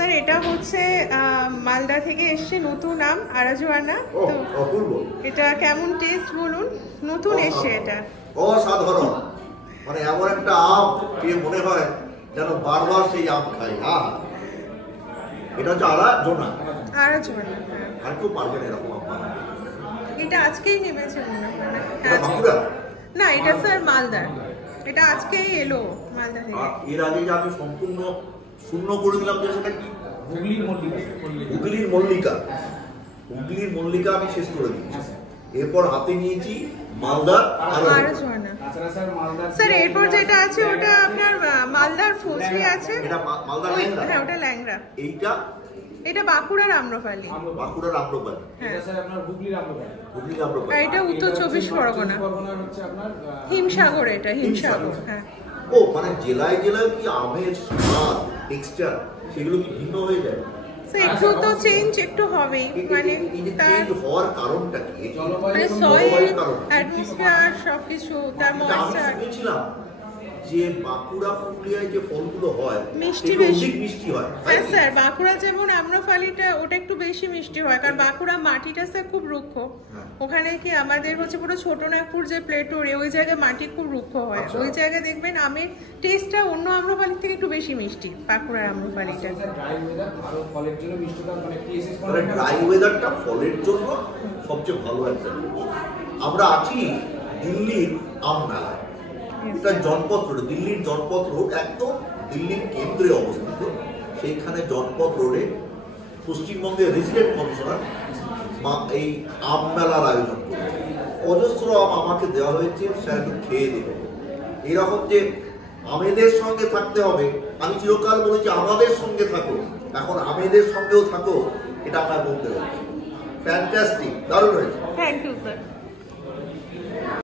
Sir এটা হচ্ছে মালদা থেকে এসছে নতুন আম আরাজুয়ানা। তো অপূর্ব। এটা কেমন টেস্ট বলুন? নতুন এসছে এটা। অসাধারণ, মানে এমন একটা আম খেয়ে মনে হয় যেন বারবার সেই আম খাই। এটা হচ্ছে আরাজুয়ানা। আরাজুয়ানা আর কেউ পারবে না এরকম আম বানাতে। এটা আজকেই নেমেছে মনে হয় না? বাঁকুড়া না, এটা স্যার মালদা। এটা আজকেই এলো মালদা থেকে। এর আগে যে আমি সম্পূর্ণ শূন্য করে দিলাম যে সেটা কি হুগলির মল্লিকা আমি শেষ করে দিয়েছি। এরপর হাতে নিয়েছি মালদার আরাজুয়ানা। স্যার এরপর যেটা আছে ওটা আপনার মালদার ফজলি আছে। এটা মালদার ল্যাংড়া। হ্যাঁ, ওটা ল্যাংড়া। এটা বাঁকুড়ার আম্রপালি। এটা স্যার আপনার হুগলির আম্রপালি। এটা উত্তর 24 পরগনা হচ্ছে আপনার হিমসাগর। এটা হিমসাগর। হ্যাঁ। ও মানে জেলায় জেলায় কি আমের স্বাদ টেক্সচার সেগুলো কি ভিন্ন হয়ে যায়? একটু তো চেঞ্জ একটু হবেই, মানে চেঞ্জ হওয়ার কারণটা কি? মানে সয়েল অ্যাটমসফিয়ার সবকিছু, তার ময়েশ্চার। আমি শুনেছিলাম যে বাঁকুড়া পুরুলিয়ায় যে ফলগুলো হয় মিষ্টি মিষ্টি হয়। হ্যাঁ স্যার, বাঁকুড়া যেমন আম্রফালিটা ওটা একটু বেশি মিষ্টি হয়, কারণ বাঁকুড়া মাটিটা স্যার খুব রুক্ষ। ওখানে কি আমাদের হচ্ছে পুরো ছোটনাগপুর যে প্লেটোর ওই জায়গায় মাটি খুব রুক্ষ হয়। ওই জায়গায় দেখবেন আমের টেস্টটা অন্য আম্রফালির থেকে একটু বেশি মিষ্টি, বাঁকুড়ার আম্রফালিটা। ড্রাই ওয়েদারটা ফলের জন্য সবচেয়ে ভালো একটা। আমরা আছি দিল্লির আম মেলায়। এটা জনপথ রোড, দিল্লির জনপথ রোড, একদম দিল্লির কেন্দ্রে অবস্থিত। সেইখানে জনপথ রোডে পশ্চিমবঙ্গের রেসিডেন্ট কমিশনার এই আম মেলার আয়োজন করেছে। অজস্র আম আমাকে দেওয়া হয়েছে, স্যার একটু খেয়ে দেবে। এরকম যে আমেদের সঙ্গে থাকতে হবে, আমি চিরকাল বলেছি আমাদের সঙ্গে থাকো, এখন আমেদের সঙ্গেও থাকো, এটা আমায় বলতে হচ্ছে। ফ্যান্টাস্টিক, দারুণ হয়েছে। Thank you sir.